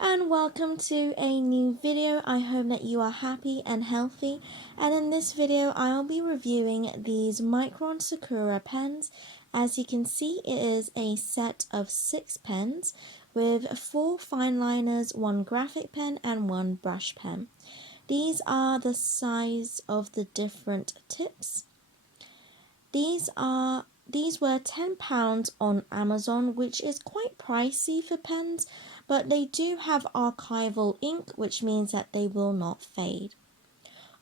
and welcome to a new video. I hope that you are happy and healthy, and in this video I'll be reviewing these Micron Sakura pens. As you can see, it is a set of 6 pens with 4 fine liners, 1 graphic pen and 1 brush pen. These are the size of the different tips. These were £10 on Amazon, which is quite pricey for pens, but they do have archival ink, which means that they will not fade.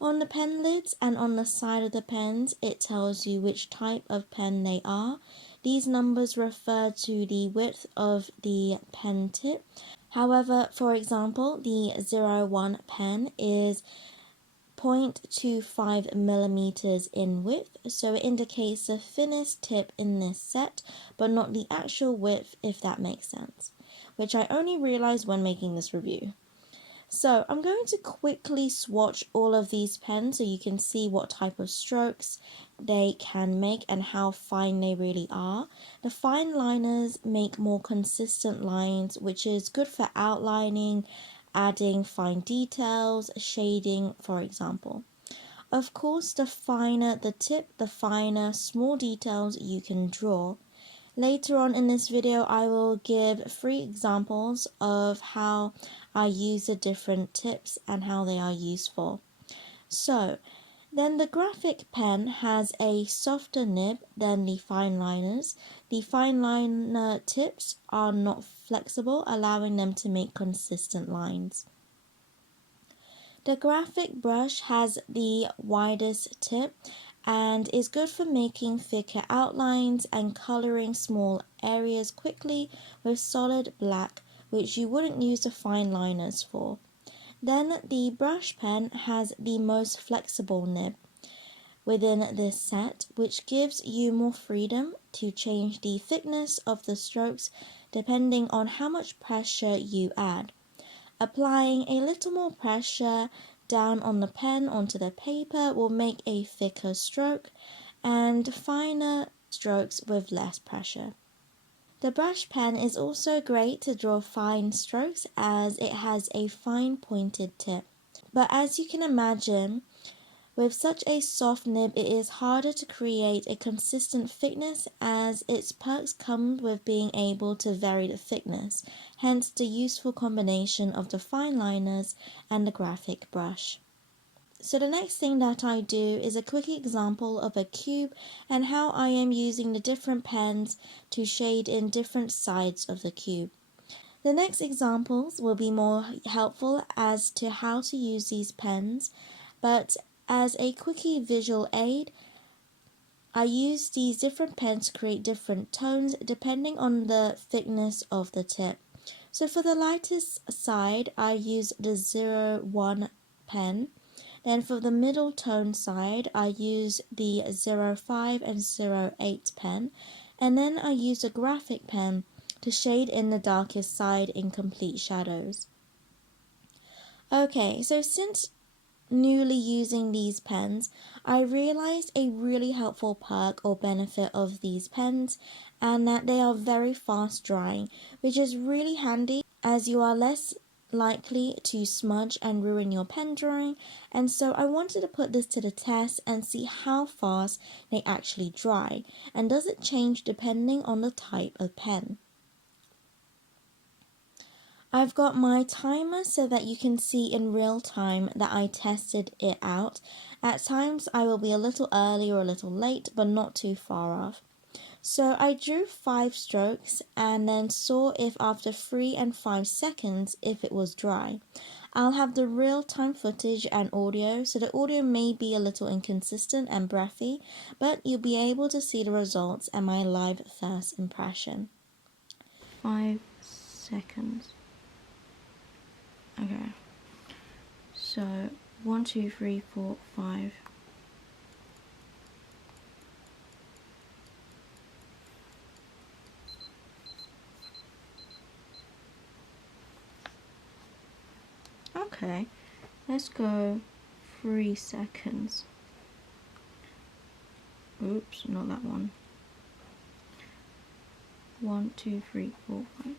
On the pen lids and on the side of the pens, it tells you which type of pen they are. These numbers refer to the width of the pen tip. However, for example, the 01 pen is 0.25 millimeters in width, so it indicates the thinnest tip in this set, but not the actual width, if that makes sense, which I only realized when making this review. So I'm going to quickly swatch all of these pens so you can see what type of strokes they can make and how fine they really are. The fine liners make more consistent lines, which is good for outlining, adding fine details, shading, for example. Of course, the finer the tip, the finer small details you can draw. Later on in this video, I will give 3 examples of how I use the different tips and how they are useful. So, then the graphic pen has a softer nib than the fine liners. The fine liner tips are not flexible, allowing them to make consistent lines. The graphic brush has the widest tip and is good for making thicker outlines and coloring small areas quickly with solid black, which you wouldn't use the fine liners for. Then the brush pen has the most flexible nib within this set, which gives you more freedom to change the thickness of the strokes depending on how much pressure you add. Applying a little more pressure down on the pen onto the paper will make a thicker stroke and finer strokes with less pressure. The brush pen is also great to draw fine strokes as it has a fine pointed tip. But as you can imagine, with such a soft nib, it is harder to create a consistent thickness as its perks come with being able to vary the thickness, hence the useful combination of the fine liners and the graphic brush. So the next thing that I do is a quick example of a cube and how I am using the different pens to shade in different sides of the cube. The next examples will be more helpful as to how to use these pens, but as a quickie visual aid, I use these different pens to create different tones depending on the thickness of the tip. So for the lightest side, I use the 01 pen. Then for the middle tone side, I use the 05 and 08 pen. And then I use a graphic pen to shade in the darkest side in complete shadows. Okay, so since newly using these pens, I realized a really helpful perk or benefit of these pens, and that they are very fast drying, which is really handy as you are less likely to smudge and ruin your pen drawing. And so I wanted to put this to the test and see how fast they actually dry, and does it change depending on the type of pen. I've got my timer so that you can see in real time that I tested it out. At times I will be a little early or a little late, but not too far off. So I drew 5 strokes and then saw if after 3 and 5 seconds if it was dry. I'll have the real-time footage and audio, so the audio may be a little inconsistent and breathy, but you'll be able to see the results and my live first impression. 5 seconds. Okay, so 1, 2, 3, 4, 5. Okay, let's go 3 seconds. Oops, not that one. 1, 2, 3, 4, 5.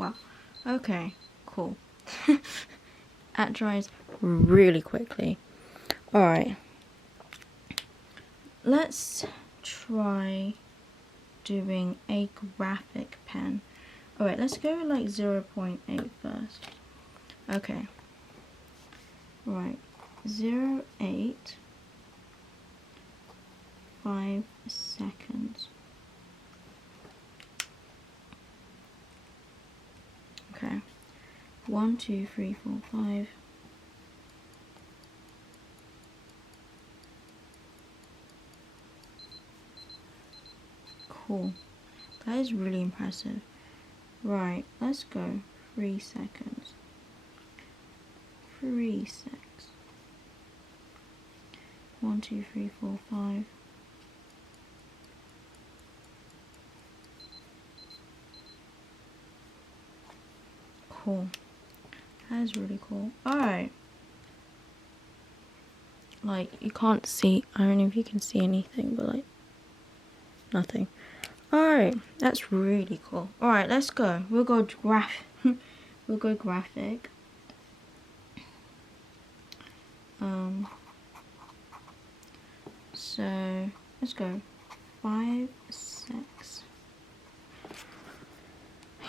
Wow. Okay, cool. That dries really quickly. Alright. Let's try doing a graphic pen. Alright, let's go with like 0.8 first. Okay. Right. 0.8. 5 seconds. Okay. 1, 2, 3, 4, 5. Cool. That is really impressive. Right, let's go. 3 seconds. 3 seconds. 1, 2, 3, 4, 5. Cool. That is really cool. Alright. Like, you can't see, I don't know if you can see anything, but like, nothing. Alright, that's really cool. Alright, let's go. We'll go we'll go graphic. So let's go 5, 6.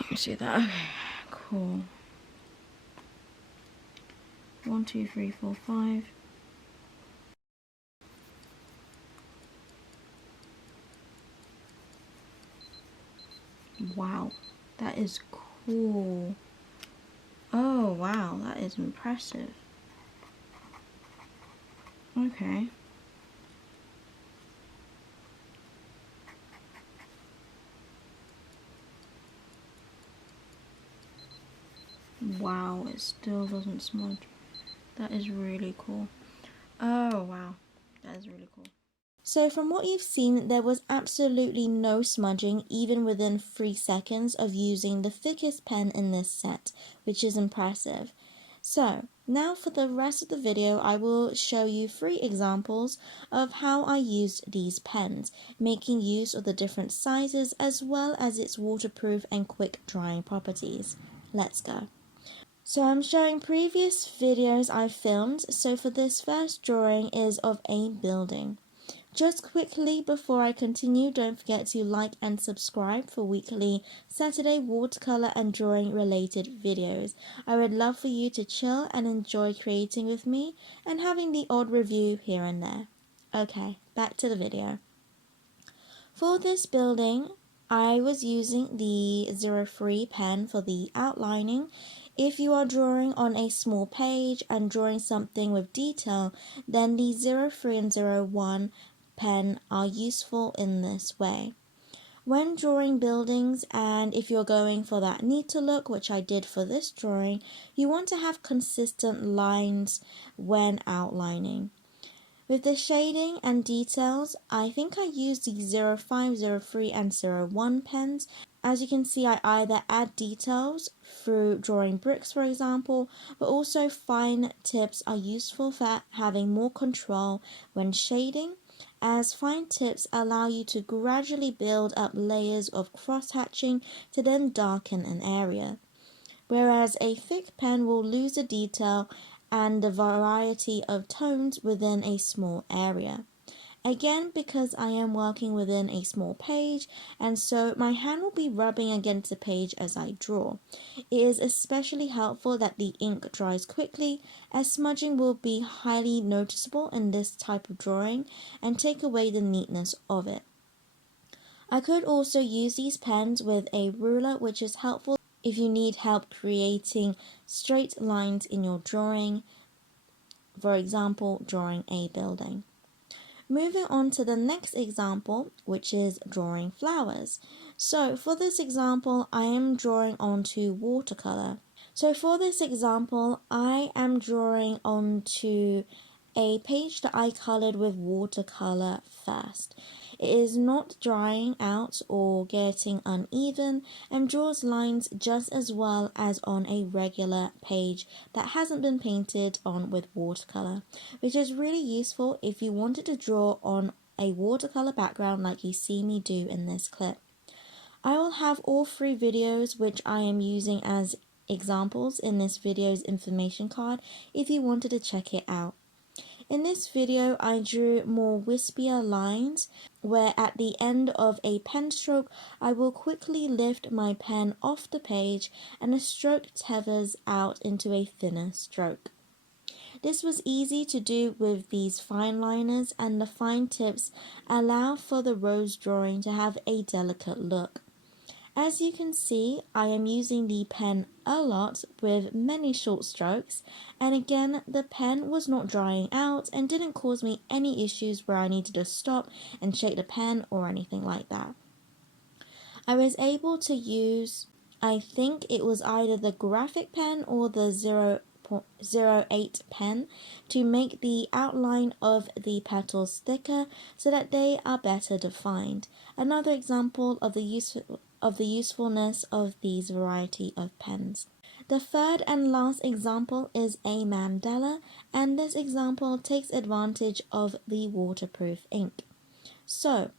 You see that? Okay, cool. 1, 2, 3, 4, 5. Wow, that is cool. Oh wow, that is impressive. Okay. Wow, it still doesn't smudge. That is really cool. Oh wow, that is really cool. So from what you've seen, there was absolutely no smudging even within 3 seconds of using the thickest pen in this set, which is impressive. So now for the rest of the video, I will show you 3 examples of how I used these pens, making use of the different sizes as well as its waterproof and quick drying properties. Let's go. So I'm showing previous videos I filmed, so for this first drawing is of a building. Just quickly before I continue, don't forget to like and subscribe for weekly Saturday watercolor and drawing related videos. I would love for you to chill and enjoy creating with me and having the odd review here and there. Okay, back to the video. For this building, I was using the 03 pen for the outlining. If you are drawing on a small page and drawing something with detail, then the 03 and 01 pen are useful in this way. When drawing buildings, and if you're going for that neater look, which I did for this drawing, you want to have consistent lines when outlining. With the shading and details, I think I used the 05, 03 and 01 pens. As you can see, I either add details through drawing bricks, for example, but also fine tips are useful for having more control when shading, as fine tips allow you to gradually build up layers of cross-hatching to then darken an area, whereas a thick pen will lose the detail and the variety of tones within a small area. Again, because I am working within a small page, and so my hand will be rubbing against the page as I draw. It is especially helpful that the ink dries quickly, as smudging will be highly noticeable in this type of drawing and take away the neatness of it. I could also use these pens with a ruler, which is helpful if you need help creating straight lines in your drawing, for example, drawing a building. Moving on to the next example, which is drawing flowers. So for this example, I am drawing onto watercolor. So for this example, I am drawing onto a page that I colored with watercolor first. It is not drying out or getting uneven and draws lines just as well as on a regular page that hasn't been painted on with watercolor, which is really useful if you wanted to draw on a watercolor background like you see me do in this clip. I will have all 3 videos which I am using as examples in this video's information card if you wanted to check it out. In this video, I drew more wispier lines where at the end of a pen stroke, I will quickly lift my pen off the page and the stroke tethers out into a thinner stroke. This was easy to do with these fine liners, and the fine tips allow for the rose drawing to have a delicate look. As you can see, I am using the pen a lot with many short strokes, and again the pen was not drying out and didn't cause me any issues where I needed to stop and shake the pen or anything like that. I was able to use, I think it was either the graphic pen or the 0.08 pen to make the outline of the petals thicker so that they are better defined. Another example of the usefulness of these variety of pens. The third and last example is a mandala, and this example takes advantage of the waterproof ink. So,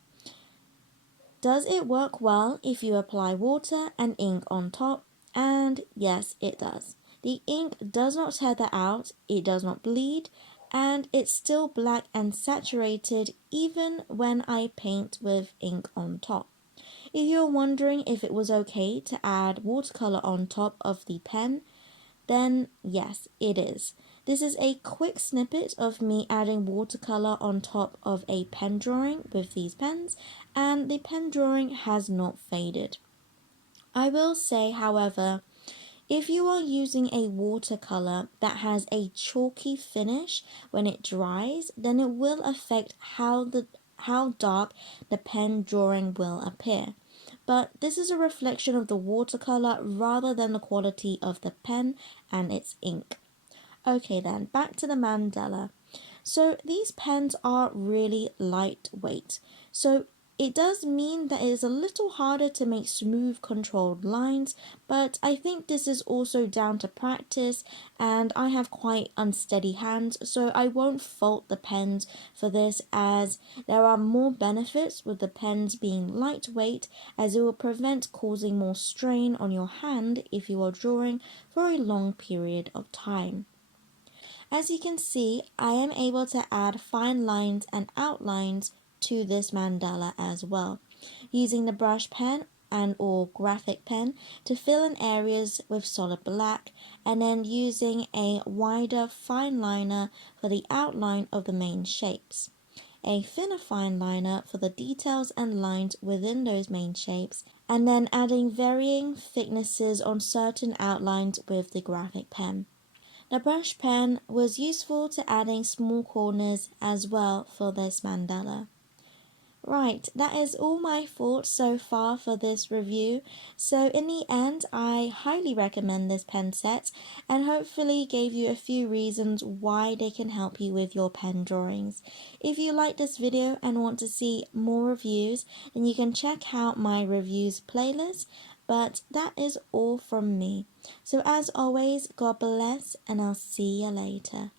does it work well if you apply water and ink on top? And yes, it does. The ink does not tether out, it does not bleed, and it's still black and saturated even when I paint with ink on top. If you're wondering if it was okay to add watercolor on top of the pen, then yes, it is. This is a quick snippet of me adding watercolor on top of a pen drawing with these pens, and the pen drawing has not faded. I will say, however, if you are using a watercolor that has a chalky finish when it dries, then it will affect how dark the pen drawing will appear. But this is a reflection of the watercolor rather than the quality of the pen and its ink. Okay then, back to the mandala. So these pens are really lightweight. So it does mean that it is a little harder to make smooth controlled lines, but I think this is also down to practice, and I have quite unsteady hands, so I won't fault the pens for this, as there are more benefits with the pens being lightweight, as it will prevent causing more strain on your hand if you are drawing for a long period of time. As you can see, I am able to add fine lines and outlines to this mandala as well, using the brush pen and or graphic pen to fill in areas with solid black, and then using a wider fine liner for the outline of the main shapes, a thinner fine liner for the details and lines within those main shapes, and then adding varying thicknesses on certain outlines with the graphic pen. The brush pen was useful to adding small corners as well for this mandala. Right, that is all my thoughts so far for this review. So in the end, I highly recommend this pen set and hopefully gave you a few reasons why they can help you with your pen drawings. If you like this video and want to see more reviews, then you can check out my reviews playlist. But that is all from me. So as always, God bless, and I'll see you later.